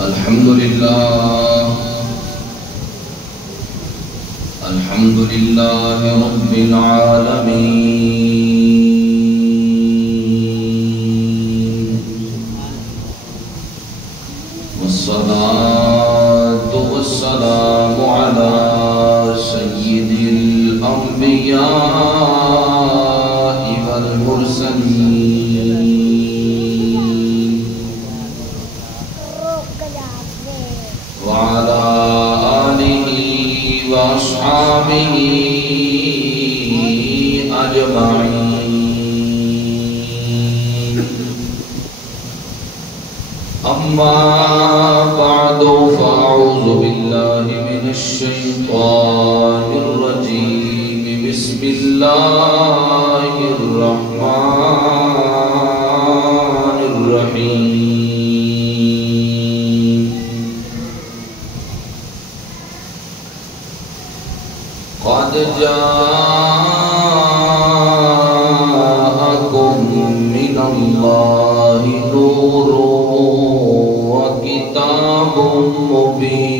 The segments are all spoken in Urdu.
الحمد لله رب العالمين والصلاة والسلام على سيد الأنبياء والمرسلين وعلى آله وأصحابه أجمعين. أما بعد فأعوذ بالله من الشيطان الرجيم. بسم الله الرحمن الرحيم. قد جاءكم من الله نور وكتاب مبين.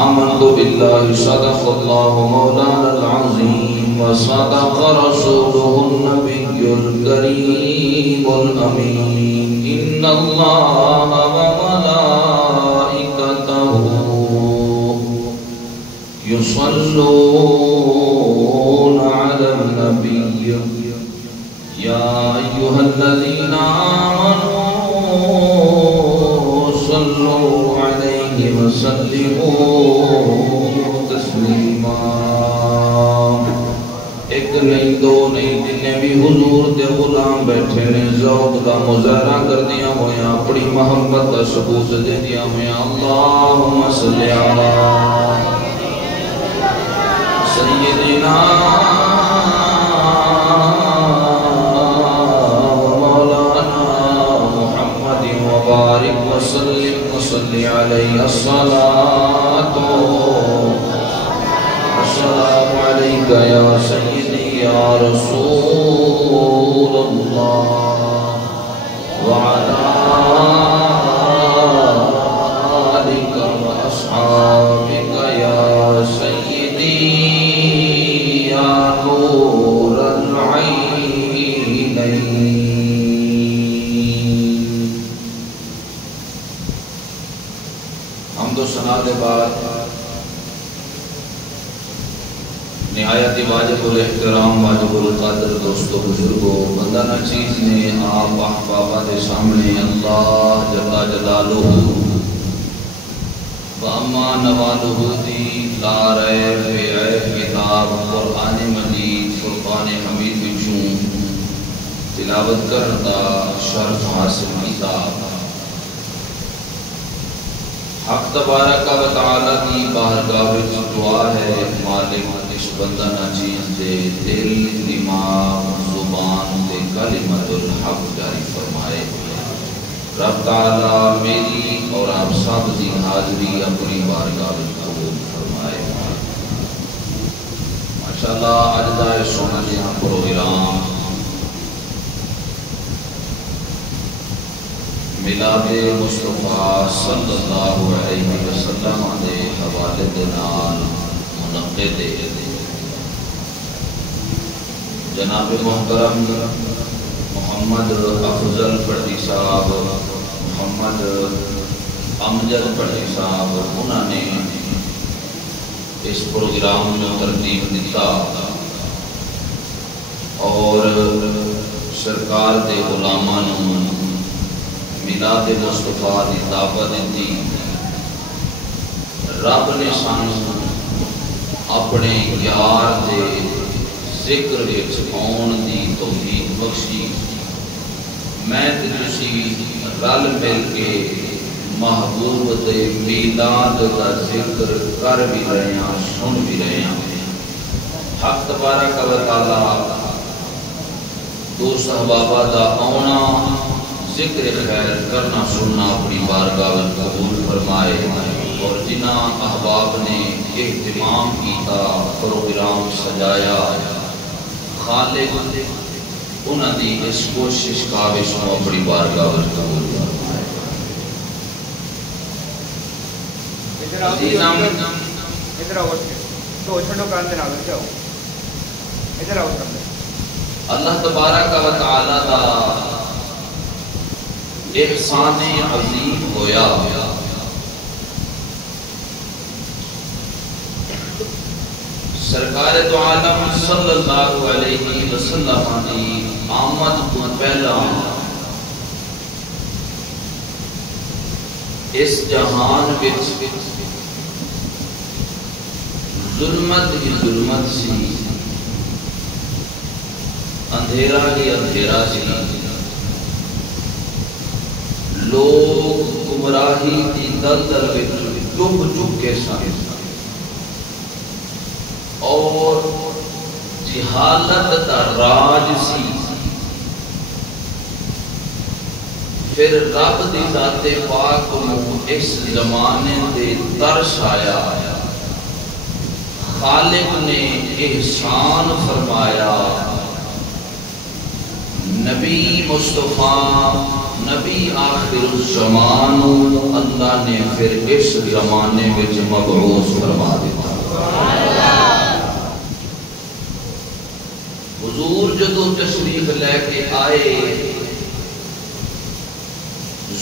آمنت بالله صدق الله مولانا العظيم وصدق رسوله النبي الكريم الأمين. إن الله وملائكته يصلون على النبي يا أيها الذين آمنوا صلوا عليه وسلموا تسليما. ایک نہیں دو نہیں جتنے بھی حضور دے غلام بیٹھے نے ذوق دا مظاہرہ کر دیا ہویا اپنی محبت دا ثبوت دے دیا ہویا. اللہم صلی علی سیدنا مولانا محمد وبارک وسلم وصلی علیہ الصلاة السلام علیکہ یا سیدی یا رسول اللہ وعلا آلک واصحابک یا سیدی یا نور العینین. حمد و ثنا کے بعد نہایت واجب الاحترام واجب القدر دوستو بزرگو بندہ نچیز نے آپ احبابہ دے سامنے اللہ جل جلالہ وَأَمَّا نَوَالُهُ دی لا ریب بے عیب کتاب قرآن مجید فرقان حمید بچوں تلاوت کرتا شرف حاصل کتاب. حق تبارک و تعالی کی بارگاہ وچ دعا ہے مالک اس بندہ ناچیز دے دل دماغ زبان دے کلمت الحق جاری فرمائے. رب تعالی میری اور آپ سب دی حاضری اپنی بارگاہ وچ قبول فرمائے. ماشاءاللہ اج دا سونا جہاں پروگرام میلاد مصطفیٰ صلی اللہ علیہ وسلم دے حوالے دے نال منعقد ہے. جناب محترم محمد افضل پڑھی صاحب محمد امجد پڑھی صاحب انہوں نے اس پروگرام میں ترتیب دیتا اور سرکار دے غلاماں میلاد مصطفیٰ دی دعوت دی. رب نے سانو اپنے یار دے ذکر وچ آن دی توفیق بخشی. میں تے تسی رل مل کے محبوب دے میلاد دا ذکر کر بھی رہے ہیں سن بھی رہے ہیں. حق تبارک و تعالی دو صحابہ دا آنا ذکر خیر کرنا سننا اپنی بارگاہ قبول فرمائے اور جنہ احباب نے اہتمام کیتا پروگرام سجایا خالق انہاں دی اس کوشش کاوش کو اپنی بارگاہ وچ قبول فرمائے۔ ادھر آؤ تو چھوڑو کان دے نال جاؤ ادھر آؤ سامنے۔ اللہ تبارک و تعالی دا احسان عظیم ہویا سرکار دو عالم صلی اللہ علیہ وسلم کی آمد کو پہلا اس جہان وچ ظلمت ہی ظلمت سی، اندھیرا ہی اندھیرا سی، لوگ گمراہی کی دلدل وچ ڈوب چکے سن اور جہالت دا راج سی۔ پھر رب دی ذات پاک کو اس زمانے دے ترس آیا، خالق نے احسان فرمایا، نبی مصطفیٰ نبی آخر الزمان اللہ نے پھر اس زمانے میں مبعوث فرما دیتا۔ حضور جدو تشریف لے کے آئے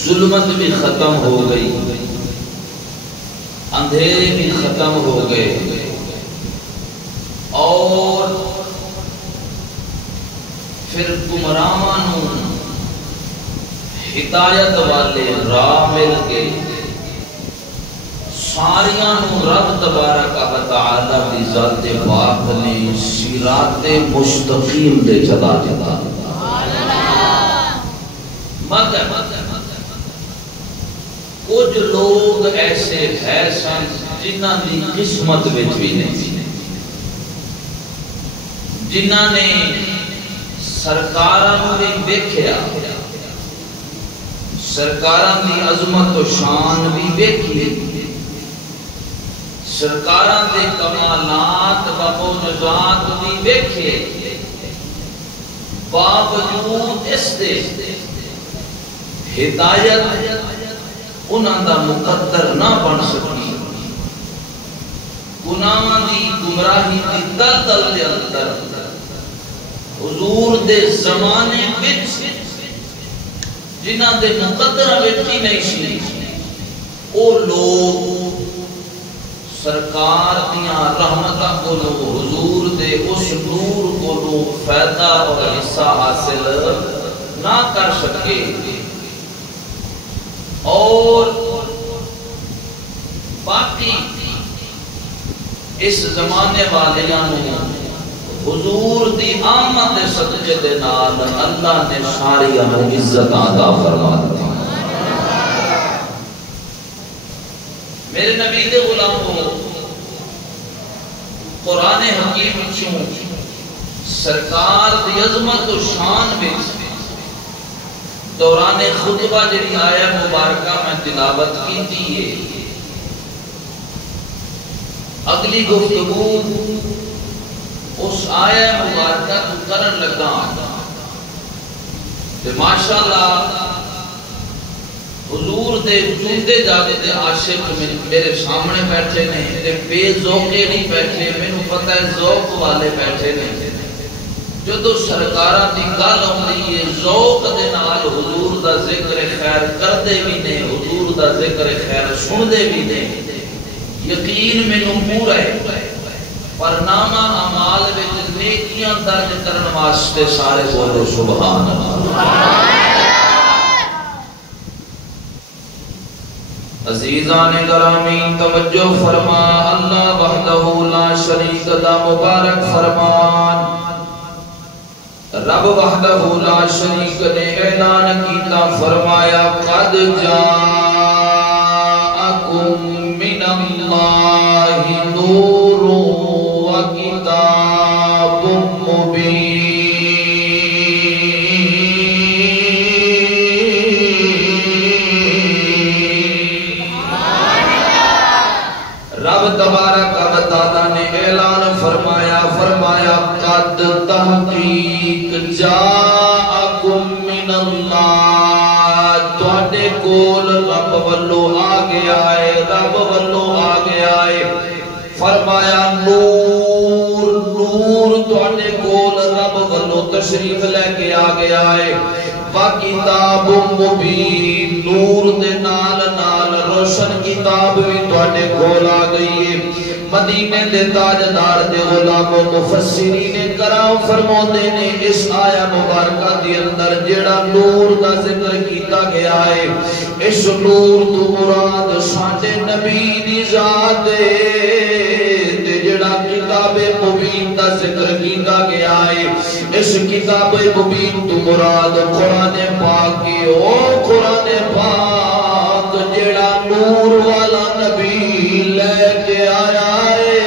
ظلمت بھی ختم ہو گئی، اندھیرے بھی ختم ہو گئے اور پھر گمراہاں ہدایت والے راہ مل گئے، ساریاں رب تبارک و تعالی دی ذات پاک نے صراط مستقیم دے چلا دیتا۔ مگر کچھ لوگ ایسے ہے سن جنہاں دی قسمت وچ بھی نہیں، جنہاں نے سرکاراں بھی دیکھیا، سرکاراں دی عظمت و شان بھی دیکھی، سرکاراں دے کمالات و معجزات بھی دیکھے، باوجود اس دے ہدایت انہاں دا مقدر نہ بن سکی، گناہاں دی گمراہی دی دلدل دے اندر حضور دے زمانے وچ جنہاں دے مقدر وچ ہی نہیں سی، او لوگ سرکار دیاں رحمتاں کو حضور دے اس نور کو فائدہ اور حصہ حاصل نہ کر سکے، اور باقی اس زمانے والیاں حضور دی آمد دے صدقے دے نال اللہ نے ساری عزت عطا فرما دی۔ میرے نبی دے غلاموں، قرآن حکیم چوں سرکار دی عظمت و شان وچ دوران خطبہ جڑی آیت مبارکہ میں تلاوت کیتی ہے، اگلی گفتگو اس آیت مبارکہ کو کرن لگا تے ماشاءاللہ حضور دے چوندے جاتے دے عاشق میرے سامنے بیٹھے نہیں تے بے ذوقے نہیں بیٹھے، مینوں پتہ ہے ذوق والے بیٹھے نہیں۔ جدو سرکاراں دی گل ہوندی ہے ذوق دے نال حضور دا ذکر خیر کردے بھی نے، حضور دا ذکر خیر سندے بھی نے، یقین مینوں پورا ہے، پر نامہ اعمال وچ نیکیاں درج کرن واسطے سارے بولو سبحان اللہ۔ عزیزان گرامی توجہ فرما، اللہ وحدہ لا شریک دا مبارک فرمان، رب وحدہ لا شریک نے اعلان کیتا، فرمایا قد جاءکم من اللہ نور و کتاب رب تبارک و تعالی نے اعلان فرمایا قد تحقیق جا رب والو تشریف لے کے آ گیا ہے کتاب مبین نور دے نال نال روشن کتاب بھی تواڈے کول آ گئی ہے مدینے دے تاجدار دے غلام و مفسرین کرام فرماتے نے اس آیا مبارکہ دے اندر جڑا نور دا ذکر کیتا گیا ہے اس نور تو مراد ساڈے نبی دی ذات ہے جڑا کتاب مبین دا ذکر کیتا گیا ہے اس کتاب مبین تو مراد قرآن پاک کی او قرآن پاک جڑا نور والا نبی لے کے آیا ہے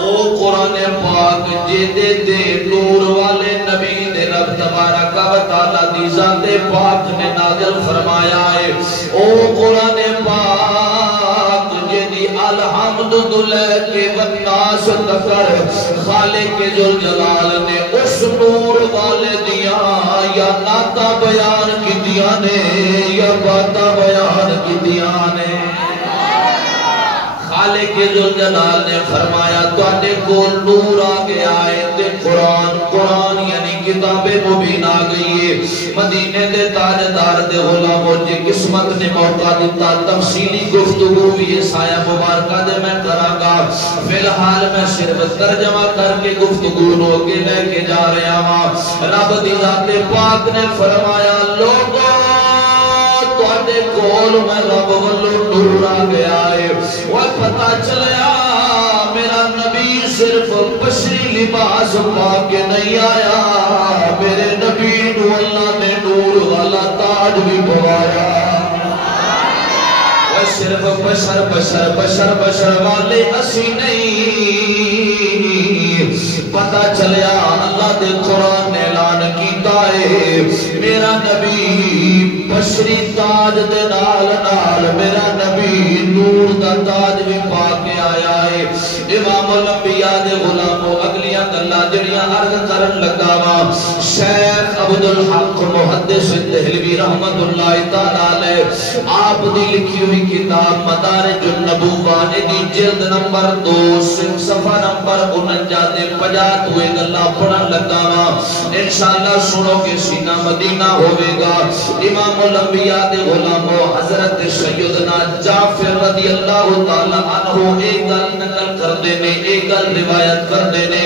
او قرآن پاک جدے دے نور والے نبی دے رب تبارک و تعالی دی ذات پاک نے نازل فرمایا ہے او قرآن پاک جدی الحمد للہ کے والناس تکر خالق ذوالجلال نے اس نور والے دیاں یا ناتا بیان کی دیاں نے یا باتا بیان کی دیاں نے خالق ذوالجلال نے فرمایا تواڈے کول نور آ گیا ہے تے قرآن یعنی کتاب مبین آ گئی ہے مدینے دے تاجدار دے غلاموں جی قسمت نے موقع دیتا تفصیلی گفتگو بھی اس آیا مبارکہ دے میں کراں گا فی الحال میں صرف ترجمہ کر کے گفتگو رو کے لے کے جا رہا ہوں رب دی ذات پاک نے فرمایا لوگوں تواڈے کول میں رب والوں نور آ گیا ہے وہ پتہ چلیا میرا نبی صرف بشری لباس پا کے نہیں آیا میرے نبی نو اللہ نے نور والا تاج بھی پوایا وہ صرف بشر والے اسی نہیں پتہ چلیا اللہ دے قرآن نے اعلان کیتا ہے میرا نبی بشری تاج دے نال نال میرا نبی نور دا تاج بھی پا کے آیا ہے امام الانبیاء دے غلاموں اگلیاں گلاں جڑیاں عرض کرن لگا وا شیخ عبدالحق محدث دہلوی رحمت اللہ تعالی علیہ آپ دی لکھی ہوئی کتاب مدارج النبوہ دی جلد نمبر 2 صفحہ نمبر 49 دے 50 ہوئے گلاں پڑھن لگا وا انشاءاللہ سنو کہ سینہ مدینہ ہوے گا امام الانبیاء دے غلاموں حضرت سیدنا جعفر رضی اللہ تعالی عنہ ایک گل نقل کردے نے ایک گل روایت کردے نے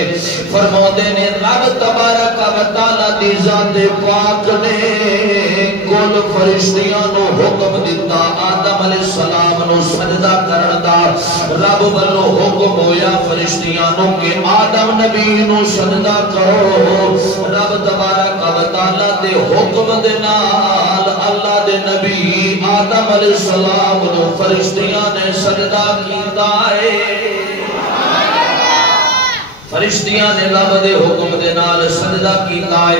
فرماتے نے رب تبارک و تعالی دی ذات پاک نے کل فرشتیاں نو حکم دیتا آدم علیہ السلام نو سجدہ کرن دا رب والو حکم ہویا فرشتیاں نو کہ آدم نبی نو سجدہ کرو رب تبارک و تعالی دے حکم دے نال اللہ دے نبی آدم علیہ السلام نو فرشتیاں نے سجدہ کیتا ہے فرشتیاں نے رب دے حکم دے نال سجدہ کیتا ہے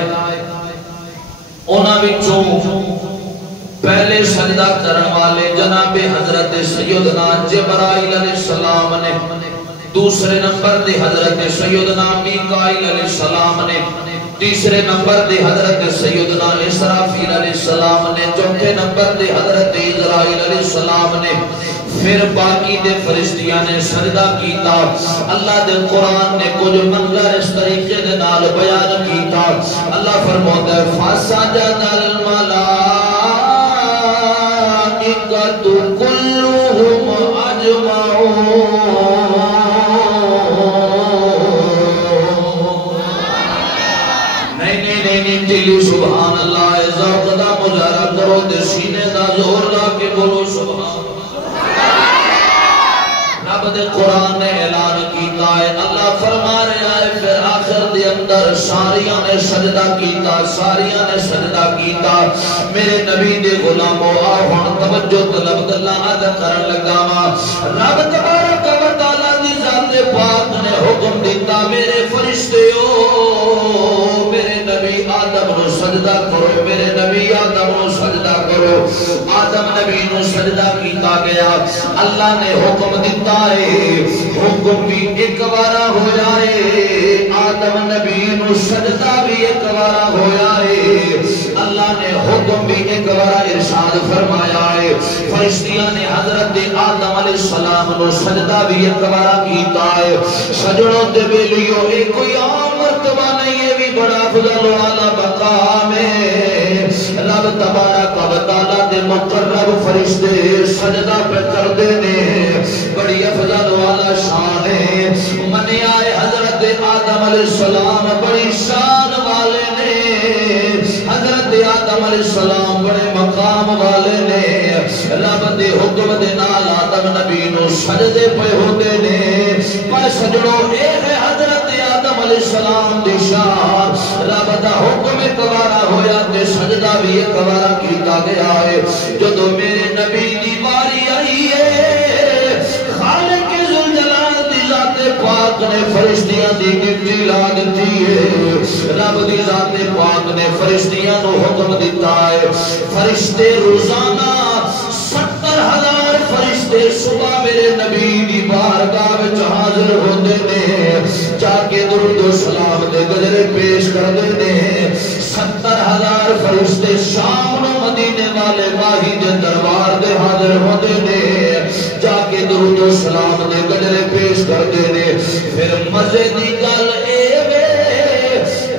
انہاں وچوں پہلے سجدہ کرن والے جناب حضرت سیدنا جبرائیل علیہ السلام نے دوسرے نمبر دے حضرت سیدنا میکائیل علیہ السلام نے تیسرے نمبر دے حضرت سیدنا اسرافیل علیہ السلام نے چوتھے نمبر دے حضرت اسرائیل علیہ السلام نے پھر باقی دے فرشتیاں نے سجدہ کیتا اللہ دے قرآن نے کچھ منظر اس طریقے دے نال بیان کیتا اللہ فرماتا ہے فَسَجَدَ الْمَلَائِكَةُ كُلُّهُمْ أَجْمَعُونَ نہیں دلی سبحان اللہ ذوق دا مظاہرہ کرو تے سینے دا زور لا کے بولو سبحان رب دے قرآن نے اعلان کیتا ہے اللہ فرما رہا ہے پھر آخر دے اندر ساریاں نے سجدہ کیتا میرے نبی دے غلاموں آہن توجہ طلب گلاں ادا کرن لگا وا رب تبارک و تعالی دی ذات پاک نے حکم دیتا میرے فرشتیو میرے نبی آدم نو سجدہ کرو میرے نبی آدم نو سجدہ کرو آدم نبی نو سجدہ کیتا گیا اللہ نے حکم دیتا ہے حکم بھی ایک بارا ہو جائے آدم نبی نو سجدہ بھی ایک بارا ہو جائے اللہ نے حکم بھی بھی ایک بار ارشاد فرمایا ہے فرشتیاں نے حضرت آدم علیہ السلام نو سجدہ بھی ایک بار کیتا ہے سجنوں تے بیلیو ایک کوئی عام مرتبہ نہیں ہے بھی بڑا فضل والا مقام ہے رب تبارک و تعالی دے مقرب فرشتے سجدہ پہ کر دینے بڑی افضل والا شان ہے منی آئے حضرت آدم علیہ السلام بڑی شان والے نے حضرت آدم علیہ السلام بڑے مقام والے نے رب دے حکم دے نال آدم نبی نو سجدے پہ ہوتے نے پر سجڑوں اے ہے حضرت آدم علیہ السلام دی شان رب دا حکم ایکوارا ہویا تے سجدہ بھی ایکوارا کیتا گیا ہے جدو میرے نبی دی باری آئی ہے خالق ذوالجلال دی ذات پاک نے فرشتیاں دی گنتی لا دیتی ہے رب دی ذات پاک نے فرشتیاں نو حکم دیتا ہے فرشتے روزانہ 70,000 فرشتے صبح میرے نبی دی بارگاہ وچ حاضر ہوندے نے جا کے درود و سلام دے گجرے پیش کردے نے 70,000 فرشتے شام نو مدینے والے ماہی دے دربار دے حاضر ہوندے نے جا کے درود و سلام دے گجرے پیش کردے نے پھر مزے دی گل اے وے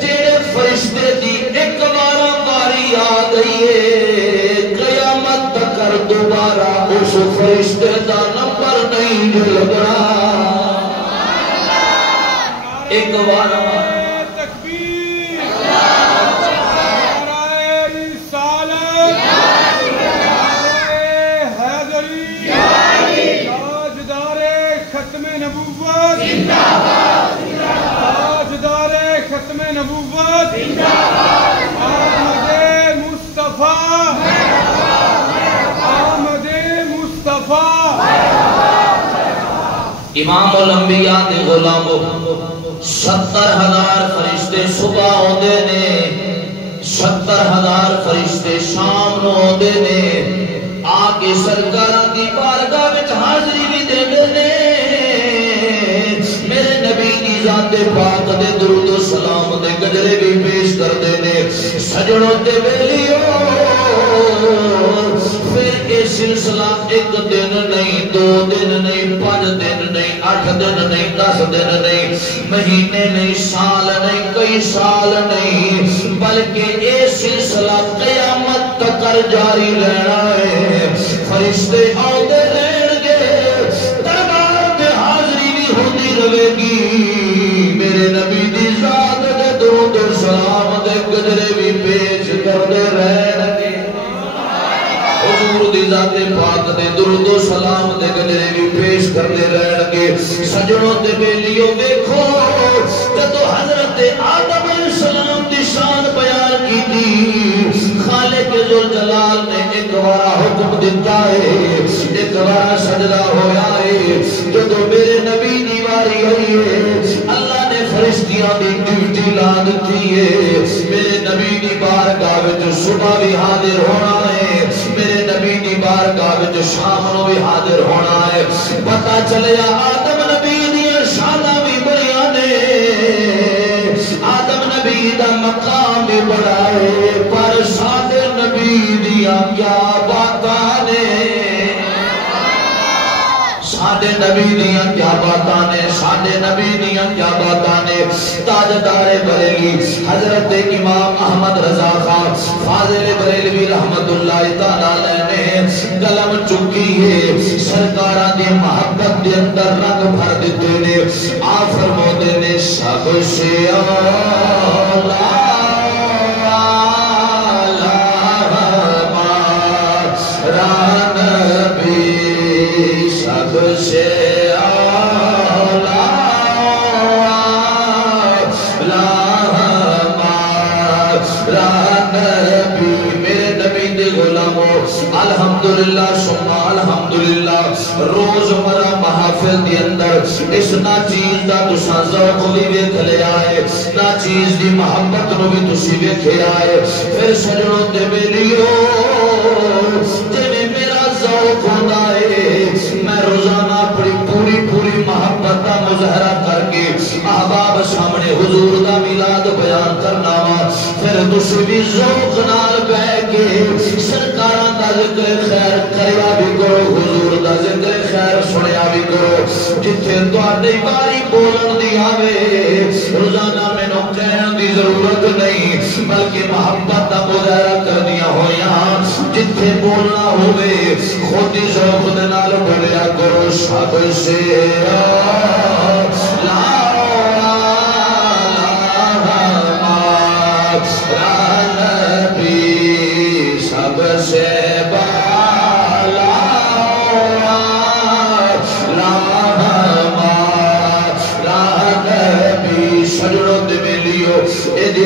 جڑے فرشتے دی ایک بار باری آ گئی ہے قیامت تک دوبارہ اس فرشتے دا نمبر نہیں لگنا ایک بار تکبیر نعرہ رسالت نعرہ حیدری تاجدار ختم نبوت تاجدار ختم نبوت احمد مصطفیٰ احمد مصطفیٰ امام الانبیاء دے غلاموں 70,000 فرشتے صبح ہوندے نے 70,000 فرشتے شام نو ہوندے نے آکے سرکاراں دی بارگاہ وچ حاضری بھی دیندے نے میرے نبی دی ذات پاک دے درود و سلام دے گجرے بھی پیش کردے نے سجنوں تے ویلیو پھر یہ سلسلہ ایک دن نہیں 2 دن نہیں 5 دن نہیں 8 دن نہیں 10 دن نہیں مہینے نہیں سال نہیں کئی سال نہیں بلکہ یہ سلسلہ قیامت تک جاری رہنا ہے فرشتے آتے رہن گے دربار میں حاضری بھی ہوتی رہے گی میرے نبی دی ذات دے درود و سلام دے گجرے بھی پیش کرتے رہن گے حضور دی ذات پاک دے درود و سلام دے گجرے بھی پیش کرتے رہن گے سجنوں تے بیلیو دیکھو جدو حضرت آدم علیہ السلام دی شان بیان کی تھی خالق ذوالجلال نے ایک بار حکم دیتا ہے ایک بار سجدہ ہویا ہے جدو میرے نبی دی واری ہوئی ہے اللہ نے فرشتیاں دی ڈیوٹی لا دیتی ہے میرے نبی دی بارگاہ وچ صبح بھی حاضر ہونا ہے میرے نبی دی بارگاہ وچ شام نو بھی حاضر ہونا ہے پتہ چلیا آدم نبی دی شاناں بھی بڑیاں نے آدم نبی دا مقام بھی بڑا ہے پر سادے نبی دیاں کیا باتاں نے سادے نبی دیاں کیا باتاں نے سادے نبی دیاں کیا باتاں نے تاجدار بریلی حضرت امام احمد رضا خان فاضل بریلوی رحمت اللہ تعالی نے قلم چکی ہے سرکاراں دی محبت دے اندر رنگ بھر دیتے نے آ فرماتے نے سب سے اعلیٰ سب سے الحمدللہ ثم الحمدللہ روز مرہ محافل دی اندر اس نا چیز دا تسا ذوق بھی ویکھ لیا ہے نا چیز دی محبت نو بھی تسی ویکھیا ہے پھر سجنوں تے بیلیو جویں میرا ذوق ہوندا ہے میں روزانہ اپنی پوری محبت کا مظاہرہ کر کے احباب سامنے حضور دا میلاد بیان کرنا وا پھر تسی بھی ذوق نال بیٹھ کے سرکاراں دا ذکر خیر کریا بھی کرو حضور دا ذکر خیر سنیا بھی کرو جتھے تہاڈی باری بولن دی آوے روزانہ مینوں کہن دی ضرورت نہیں بلکہ محبت دا مظاہرہ کردیاں ہویاں جتھے بولنا ہوئے خود ہی ذوق دے نال بولیا کرو سب سے سب سے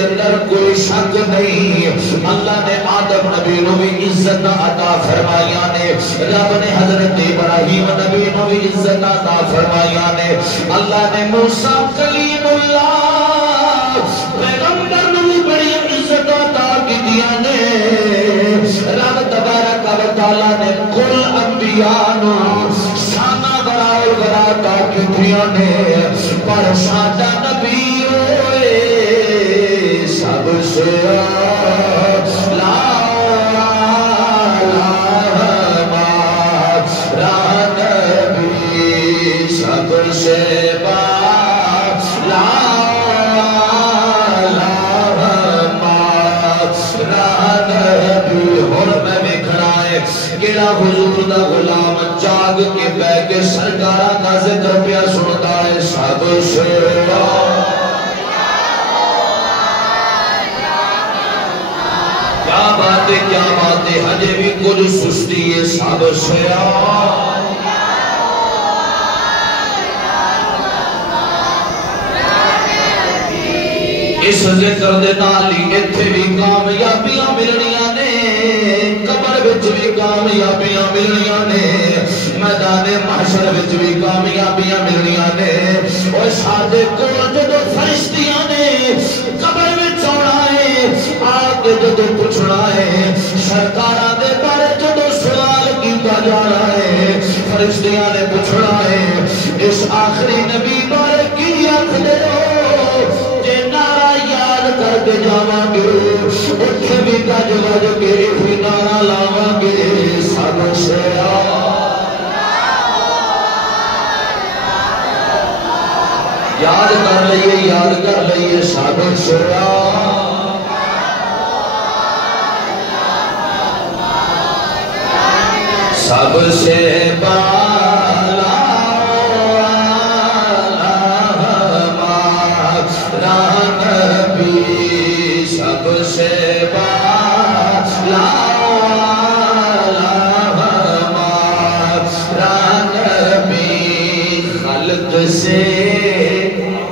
اندر کوئی شک نہیں اللہ نے آدم نبی نو بھی عزت عطا فرمایا نے رب نے حضرت ابراہیم نبی نو بھی عزت عطا فرمایا نے اللہ نے موسیٰ کلیم اللہ پیغمبر نو بھی بڑی عزت عطا کی دیا نے رب تبارک و تعالی نے کل انبیاء نو شانہ برائے عطا کی دیا نے پر سادہ نبی سب سے سب سے کیڑا حضور دا غلام جاگ کے بہ کے سرکاراں دا ذکر پیا سنتا ہے سب سے کیا باتیں ہجے بھی کچھ سستی ہے سب سے اس ذکر دے نالی ایتھے بھی کامیابیاں ملنیاں نے قبر وچ بھی کامیابیاں ملنیاں نے میدان محشر وچ بھی کامیابیاں ملنیاں نے اور ساڈے کول جدوں فرشتیاں نے قبر وچ آنا ہے آگے جدوں پوچھنا ہے سرکاراں دے بارے جدوں سوال کیتا جانا ہے فرشتیاں نے پوچھنا ہے اس آخری نبی بارے کی آکھدے ہو جے نعرہ یاد کر کے جاواں گے اٹھے بھی گج گج کے بھی نعرہ لاواں گے سب سے یاد کر لئیے سب سے سب سے بالا نبی سب سے بالا نبی خلق سے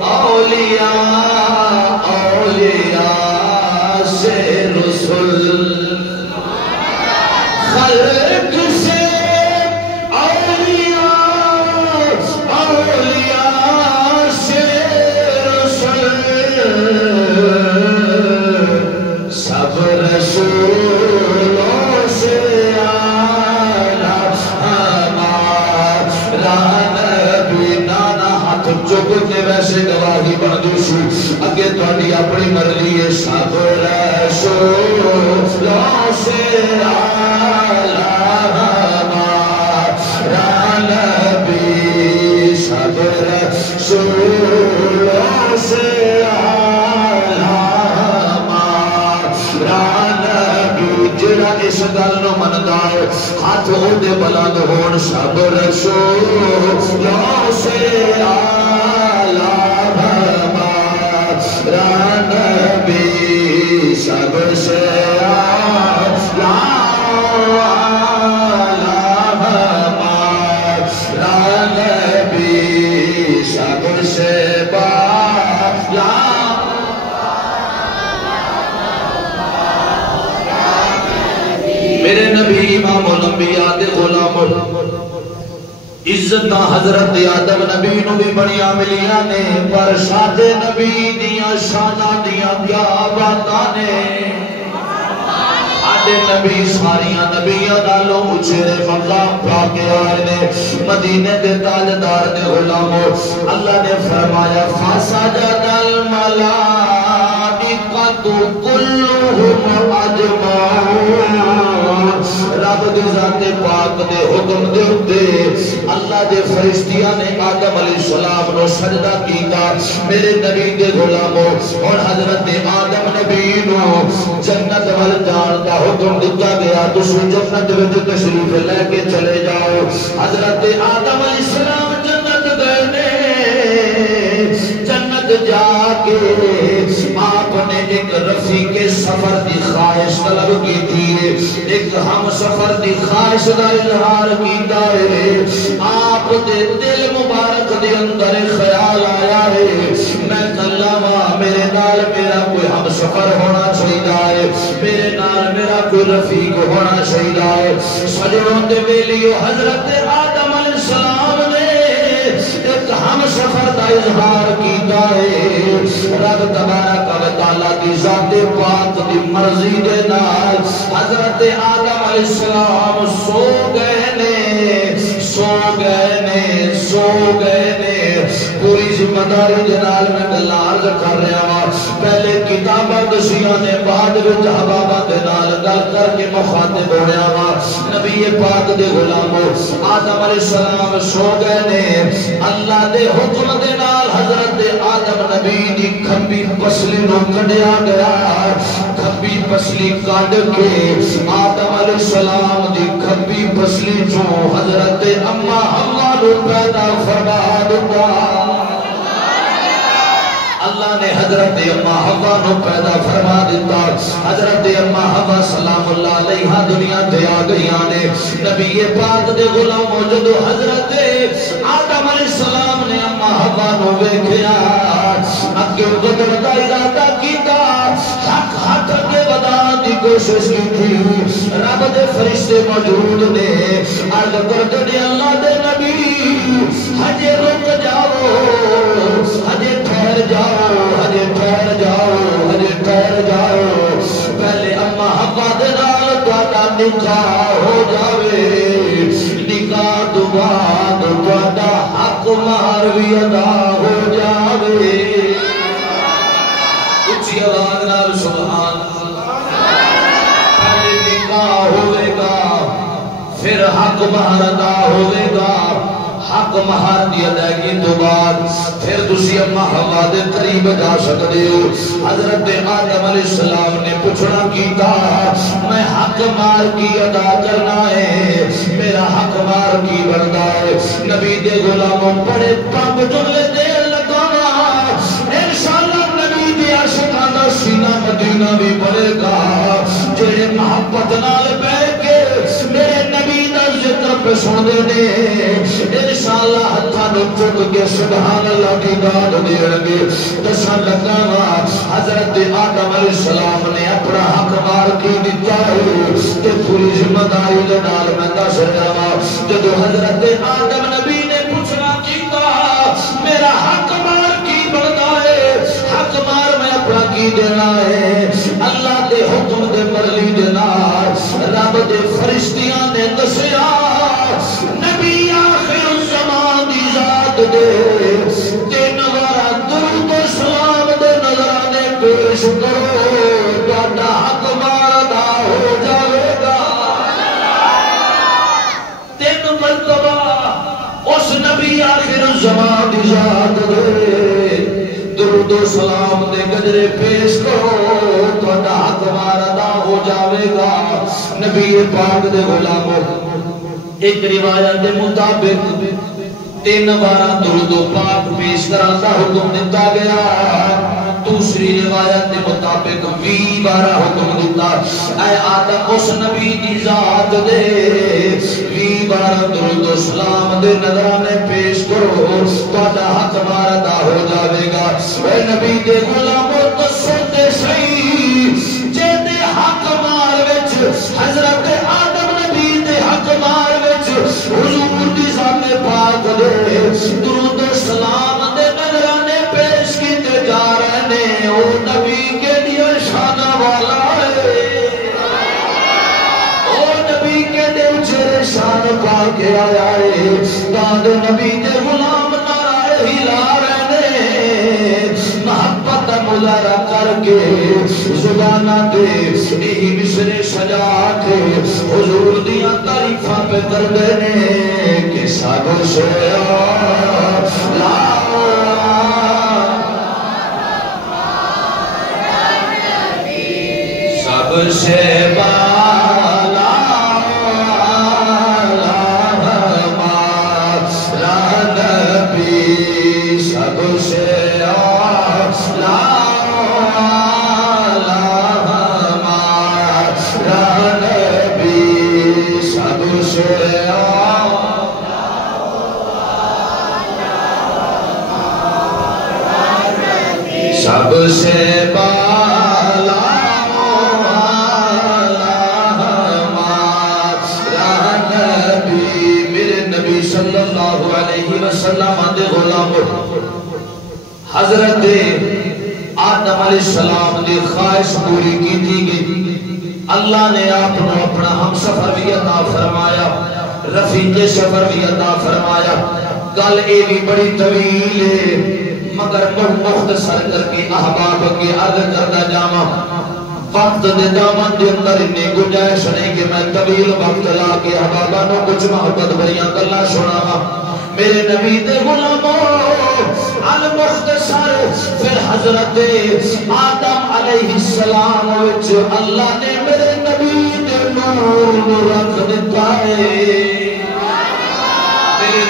اولیاء سے رسول خلق سے ویسے گواہی بن دوسو اگے تھوڑی اپنی مرضی ہے سب رسولوں سے نبی سب رسولوں سے جڑا اس گل نو مندا ہے ہاتھ اودے بلند ہون سب رسولوں سے نبی سب سے نبی سب سے میرے نبی امام الانبیاء دے غلام عزت حضرت آدم نبی نو بھی بڑیاں ملیاں نے پر سادے نبی دیاں شاناں دیاں کیا باتاں نے آدھے نبی ساریاں نبیاں نالوں اچھے مقام پا کے آئے نے مدینے دے تاجدار دے غلاموں اللہ نے فرمایا فَسَجَدَ الْمَلَائِكَةُ كُلُّهُمْ دی ذات پاک دے حکم دے اتے اللہ دے فرشتیاں نے آدم علیہ السلام نو سجدہ کیتا میرے نبی دے غلاموں اور حضرت آدم نبی نو جنت وال جان دا حکم دیتا گیا تسی جنت وچ تشریف لے کے چلے جاؤ حضرت آدم علیہ السلام جنت گئے نے جنت جا کے آپ نے ایک رفیق سفر دی خواہش طلب کی تھی ایک ہم سفر دی خواہش دا اظہار کیتا ہے آپ دے دل مبارک دے اندر خیال آیا ہے میں کلمہ میرے نال میرا کوئی ہم سفر ہونا چاہیے میرے نال میرا کوئی رفیق ہونا چاہیے سجنوں دے ویلیو حضرت آدم علیہ السلام نے ایک ہم سفر دا اظہار کیتا ہے رب تبارک و تعالی دی ذات پاک دی مرضی دے نال حضرت آدم علیہ السلام سو گئے نے پوری ذمہ داری دے نال میں گل عرض کر رہا ہوں پہلے کتاباں دسیاں نے بعد وچ احباباں دے نال گل کر کے مخاطب ہو رہا ہوں نبی پاک دے غلاموں آدم علیہ السلام سو گئے نے اللہ دے حکم دے نال حضرت آدم نبی دی کھبی پسلی نو کڈیا گیا کھبی پسلی کڈ کے آدم علیہ السلام دی کھبی پسلی چوں حضرت اما حوا نو پیدا فرما دتا اللہ نے حضرت اما حوا نو پیدا فرما دیتا حضرت اما حوا سلام اللہ علیہا دنیا تے آ گئیاں نے نبی پاک دے غلاموں جدو حضرت آدم علیہ السلام نے اما حوا نو ویکھیا اگے بدر دا ارادہ کیتا حق ہاتھ اگے ودان دی کوشش کی رب دے فرشتے موجود نے عرض کر دے اللہ دے نبی ہجے رک جاؤ ہجے ٹھہر جاؤ ہجے ٹھہر جاؤ ہجے ٹھہر جاؤ پہلے اما حوا دے نال تہاڈا نکاح ہو جاوے نکاح تو بعد تہاڈا حق مہر وی ادا ہو جاوے اچھی آواز نال سبحان اللہ پہلے نکاح ہوے گا پھر حق مہر ادا ہوے گا حق مہر دی ادائیگی تو بعد پھر تسی اما حوا دے قریب جا سکتے ہو حضرت آدم علیہ السلام نے پوچھنا کیتا میں حق مہر کی ادا کرنا ہے میرا حق مہر کی بنتا ہے نبی دے غلاموں بڑے پاک جملے دیر لگانا انشاءاللہ نبی دے عاشقاں دا سینہ مدینہ بھی بڑھے گا جڑے محبت نال بیٹھ کے میرے نبی دا ذکر پہ سن دے نے انشاءاللہ ہتھاں نو چک کے سبحان اللہ کی داد دین گے دسن لگا وا حضرت آدم علیہ السلام نے اپنا حق مار کی دتا ہے تے پوری ذمہ داری دے نال میں دس رہا وا جدوں حضرت آدم نبی نے پوچھنا کیتا میرا حق مار کی بندا ہے حق مار میں اپنا کی دینا ہے اللہ دے حکم دے مرضی دے نال رب دے فرشتیاں نے دسیا نبی آخر الزمان دی ذات دے تین وارا درود و سلام دے نظرانے پیش کرو تہاڈا حق مار ادا ہو جاوے گا تین مرتبہ اس نبی آخر الزمان دی ذات دے درود و سلام دے گجرے پیش کرو تہاڈا حق مار ادا ہو جاوے گا نبی پاک دے غلاموں ایک روایت دے مطابق 3 بار درود و پاک پیش کرنے کا حکم دیتا گیا دوسری روایت دے مطابق 20 بار حکم دیتا اے آدم اس نبی دی ذات دے 20 بار درود و سلام دے نظرانے پیش کرو تہاڈا حق مار ادا ہو جاوے گا اے نبی دے غلاموں دسو تے صحیح جے دے حق مار وچ حضرت آدم نبی دے حق مار وچ حضور دی ذات پاک دے درود و سلام دے نظرانے پیش کیتے جا رہے نے او نبی کے دیا شان والا ہے او نبی کے دل چہرے شان پا کے آیا ہے داد نبی دے غلام نعرہ ہلا رہے نے محبت مظاہرہ کر کے زبانہ دے یہی مصرے سجا کے حضور دیاں تعریفاں پہ کر دینے کہ سب سے لا سب سے بالا سب سے سب سے بالا نبی میرے نبی صلی اللہ علیہ وسلم دے غلام حضرت آدم علیہ السلام دی خواہش پوری کی تھی گئی اللہ نے آپ نے اپنا ہم سفر بھی عطا فرمایا رفیق سفر بھی عطا فرمایا گل اے بھی بڑی طویل ہے مگر مختصر کر کے احباب کے عرض کردہ جاما وقت دے دامن دے اندر انہیں گنجائش نہیں کہ میں طویل وقت لا کے احبابہ نو کچھ محبت بھریاں گلا سنا میرے نبی دے غلاموں المختصر پھر حضرت آدم علیہ السلام وچ اللہ نے میرے نبی دے نور رکھ دیتا ہے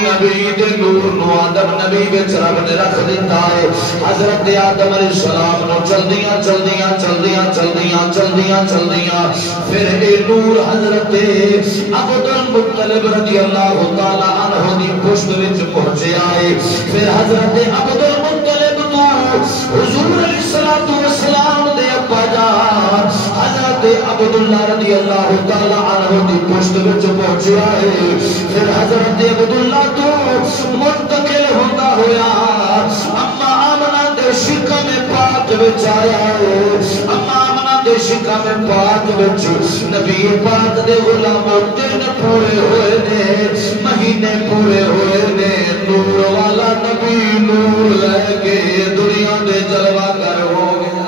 نبی دے نور نو آدم نبی وچ رب نے رکھ دیتا ہے حضرت آدم علیہ السلام نو چلدیاں پھر اے نور حضرت عبد المطلب رضی اللہ تعالی عنہ دی پشت وچ پہنچیا ہے پھر حضرت عبد المطلب تو حضور علیہ الصلوۃ والسلام دے ابا جان حضرت عبداللہ رضی اللہ تعالی عنہ دی پشت وچ پہنچیا ہے پھر حضرت عبداللہ تو منتقل ہوتا ہویا اما آمنہ دے شکم پاک وچ آیا ہے اما آمنہ دے شکم پاک وچ نبی پاک دے غلاموں دن پورے ہوئے نے مہینے پورے ہوئے نے نور والا نبی نور لے کے دنیا دے جلوہ گر ہو گیا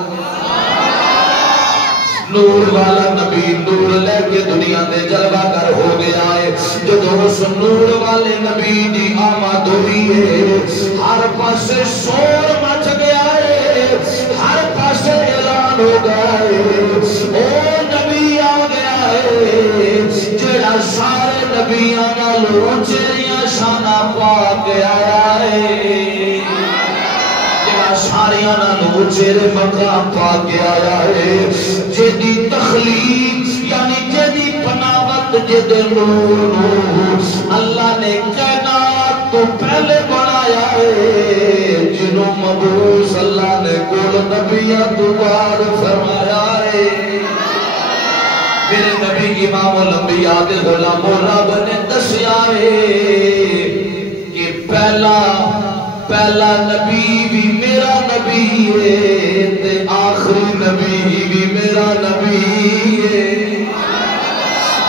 نور والا نبی نور لے کے دنیا دے جلوہ گر ہو گیا ہے جدو اس نور والے نبی دی آمد ہوئی ہے ہر پاسے شور مچ گیا ہے ہر پاسے اعلان ہو گیا ہے او نبی آ گیا ہے جڑا سارے نبیاں نالوں چیریاں شانہ پا کے آیا ہے جڑا ساریاں نالوں چیرے مقام پا کے آیا ہے جدی تخلیق یعنی جدی بناوٹ جد نور اللہ نے کائنات تو پہلے بنایا ہے جنہوں مبعوث اللہ نے کل نبیہ دوبار فرمایا ہے میرے نبی امام الانبیاء دے غلام رب نے دسیا ہے کہ پہلا نبی بھی میرا نبی ہے تے آخری نبی بھی میرا نبی ہے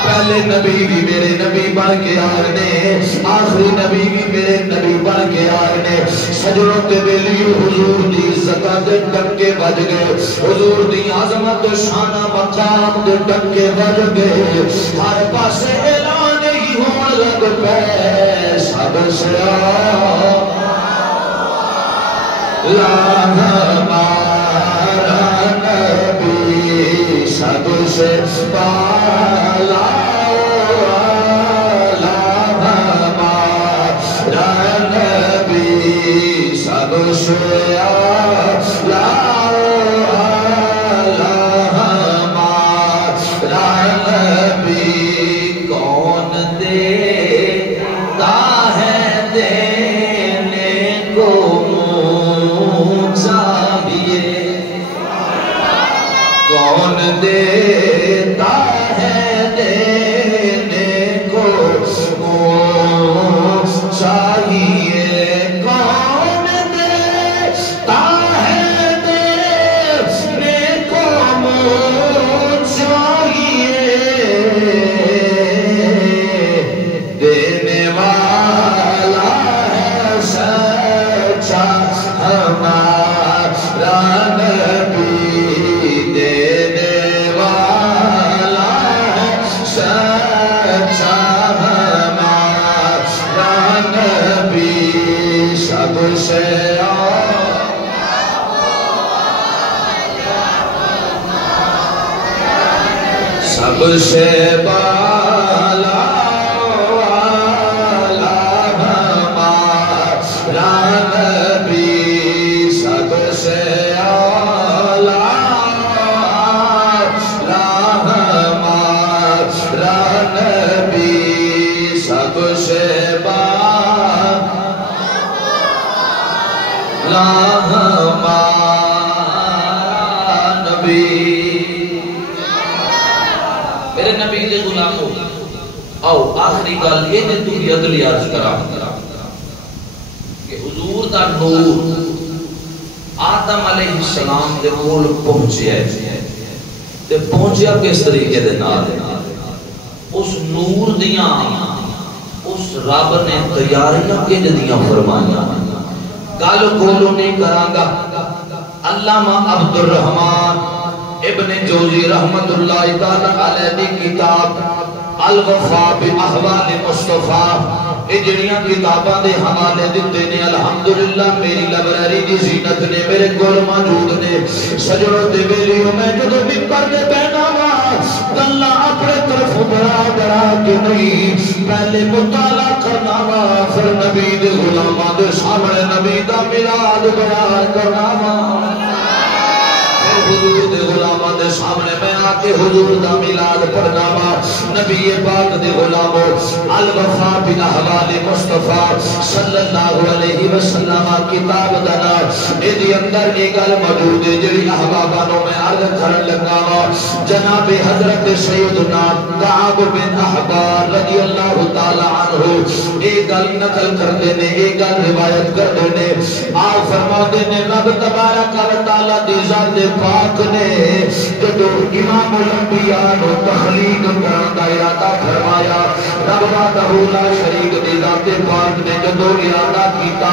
پہلے نبی بھی میرے نبی بن کے آئے نے آخری نبی بھی میرے نبی بن کے آئے نے سجنوں تے بیلیو حضور دی عزت دے ڈنکے بج گئے حضور دی عظمت شانہ مقام دے ڈنکے بج گئے ہر پاسے اعلان ہی ہون لگ پے سب سے لا ہمارا نبی سب سے بالا سب سے لا نبی کون دیتا ہے دینے کو منہ چاہیے کون دیتا ہے دینے کو منہ چاہیے ہمارا نبی سب سے بالا والا ہمارا نبی سب سے اعلیٰ ہمارا نبی سب سے بالا ہمارا نبی میرے نبی دے غلاموں آؤ آخری گل یہ جو تھی عدلی عرض کرا کہ حضور دا نور آدم علیہ السلام دے کول پہنچیا ہے تے پہنچیا کس طریقے دے نال اس نور دیاں اس رب نے تیاریاں کنج دیاں فرمائیاں گل کولو نہیں کرانگا علامہ عبد الرحمن ابن جوزی رحمت اللہ تعالی علیہ دی کتاب الوفا باحوال مصطفیٰ اجڑیاں کتاباں دے حوالے دیتے نے الحمدللہ میری لائبریری دی زینت نے میرے کول موجود نے سجڑوں دے ویلیوں میں جدو ممبر دے بیٹھا وا گلا اپنے طرف بڑا کے نہیں پہلے مطالعہ کرنا وا پھر نبی دے غلاماں دے سامنے نبی دا میلاد بیان کرنا وا حضور دے غلاماں دے سامنے میں آکے حضور دا میلاد پڑھنا وا نبی پاک دے غلاموں الوفا باحوال مصطفیٰ صلی اللہ علیہ وسلم کتاب دا نام ایدی اندر یہ گل موجود ہے جڑی احبابانوں میں عرض کرن لگا وا جناب حضرت سیدنا کعب بن احبار رضی اللہ تعالی عنہ ایک گل نقل کر دینے ایک گل روایت کر دینے آپ فرما دینے رب تبارک و تعالی دی ذات پاک نے جدو امام الانبیاء نو تخلیق کرن دا ارادہ فرمایا رب وحدہ لا شریک دی ذات پاک نے جدو ارادہ کیتا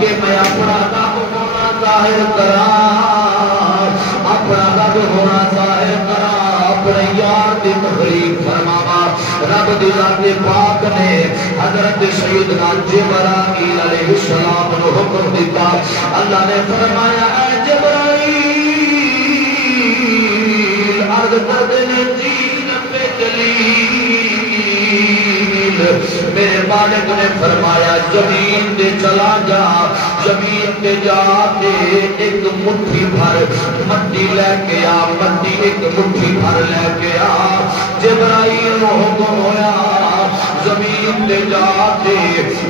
کہ میں اپنا رب ہونا ظاہر کراں اپنا رب ہونا ظاہر کراں اپنے یار دی تخلیق فرماوا رب دی ذات پاک نے حضرت سیدنا جبرائیل علیہ السلام نو حکم دیتا اللہ نے فرمایا اے جبرائیل عرض کر دینے دین پہ جلیل میرے مالک نے فرمایا زمین دے چلا جا زمین دے جا کے ایک مٹھی بھر مٹی لے کے آ مٹی ایک مٹھی بھر لے کے آ جبرائیل حکم ہویا زمین دے جا کے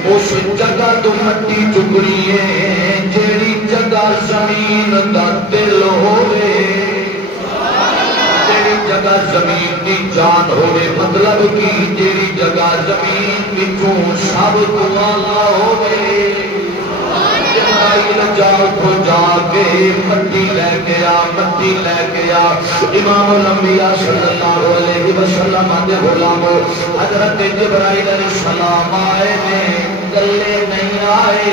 اس جگہ تو مٹی چکڑی ہے جیڑی جگہ زمین دا دل ہوئے جیڑی جگہ زمین کی جان ہوئے مطلب کی جیڑی جگہ زمین کی چون سب کو آلہ ہوئے جبرائیل جاؤ کو جا کے مٹی لے گیا امام الانبیاء صلی اللہ علیہ وسلم دے غلاموں حضرت جبرائیل علیہ السلام آئے نے گلے نہیں آئے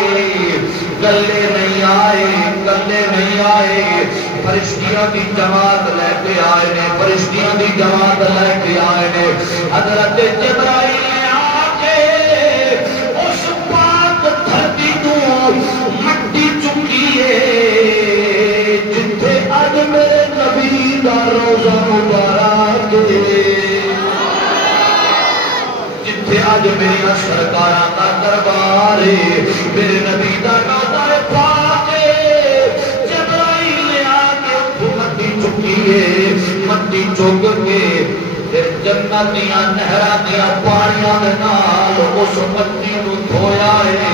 فرشتیاں دی جماعت لے کے آئے نے حضرت جبرائیل نے آکے اس پاک دھرتی تو مٹی چکی ہے جتھے اج میرے نبی دا روزہ مبارک جتھے اج میری سرکاراں دا دربار ہے میرے نبی دا روزہ پاک جبرائیل نے آکے مٹی چکی ہے مٹی چک کے جنت دیاں نہراں دیاں پانیاں دے نال اس مٹی نو دھویا ہے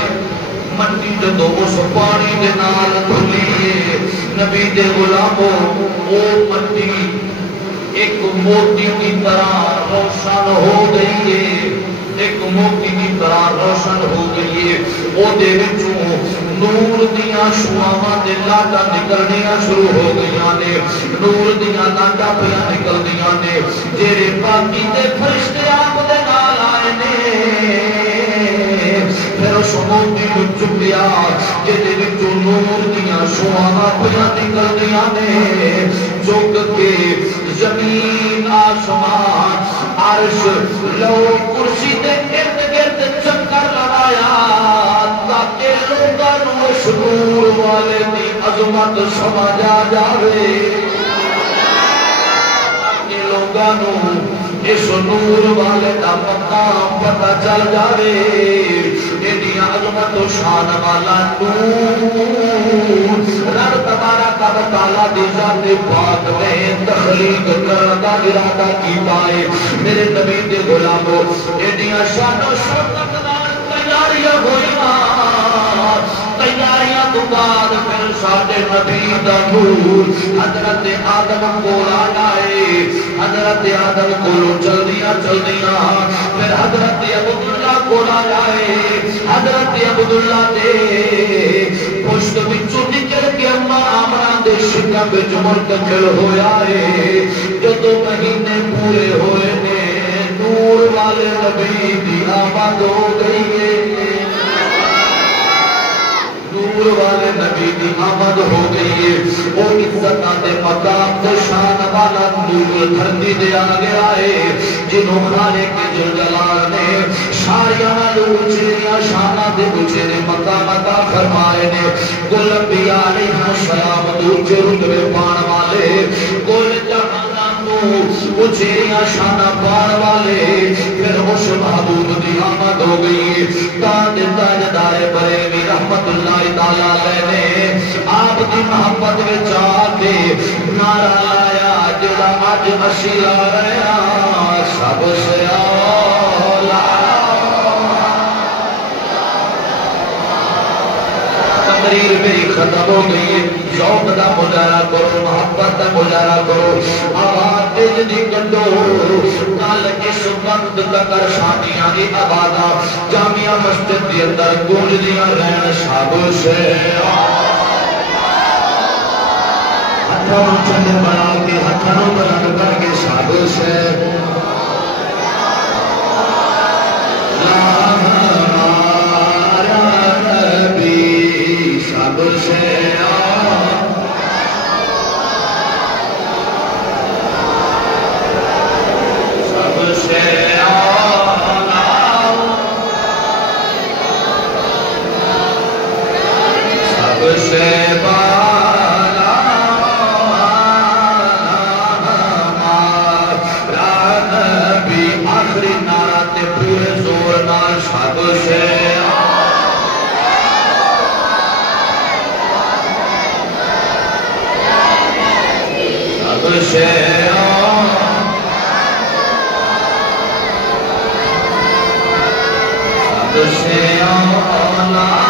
مٹی جدو اس پانی دے نال دھلی ہے نبی دے غلاموں وہ مٹی ایک موتی کی طرح روشن ہو گئی ہے ایک موتی کی طرح روشن ہو گئی ہے وہ دے وچوں نور دیاں شعاواں دے لاٹاں نکلنیاں شروع ہو گئیاں نے نور دیاں لاٹاں پیاں نکلدیاں نے جڑے باقی دے فرشتے آپ دے نال آئے نے پھر اس موتی نو چکیا جدے وچوں نور دیاں شعاواں پیاں نکلدیاں نے چک کے زمین آسمان عرش لو کرسی دے ارد گرد چکر لگایا تاکہ لوگاں نو اس نور والے دی عظمت سمجھ آ جاوے تاکہ لوگاں نو اس نور والے دا مقام پتہ چل جاوے ایڈیاں عظمت و شان والا نور رب تبارک و تعالی دی ذات پاک نے تخلیق کرن دا ارادہ کیتا ہے میرے نبی دے غلامو ایڈیاں شان و شوکت نال تیاریاں ہوئیاں تیاریاں تو بعد پھر ساڈے نبی دا نور حضرت آدم کول آیا ہے حضرت آدم کولوں چلدیاں پھر حضرت عبداللہ کول آیا ہے حضرت عبداللہ دے پشت وچوں نکل کے اماں آمنہ دے شکم وچ منتقل ہویا ہے جدوں مہینے پورے ہوئے نے نور والے نبی دی آمد ہو گئی ہے نور والے نبی دی آمد ہو گئی ہے وہ عزت دے مقام تے شان والا نور دھرتی دے آ گیا ہے جنہوں خالق جلال نے ساریاں اونچیاں شاناں دے اونچے مقام عطا فرمائے نے کل انبیاء علیہ السلام اونچے رتبے پان والے کل جہاناں نو اونچیاں شاناں پان والے پھر اس محبوب دی آمد ہو گئی تاج تاجدار بریلوی رحمت اللہ تعالی علیہ نے آپ کی محبت وچ آ کے نعرہ لایا جڑا اج اسی لا رہے ہاں سب سے اولا تقریر میری ختم ہو گئی ہے ذوق دا مظاہرہ کرو محبت دا مظاہرہ کرو آواز دل دی کڈو کل اس وقت تک شادیاں دی آباداں جامعہ مسجد کے اندر گونجدیاں رہن سب سے ہتھوں چند بنا کے ہتھوں بلند کر کے سب سے سب سے سے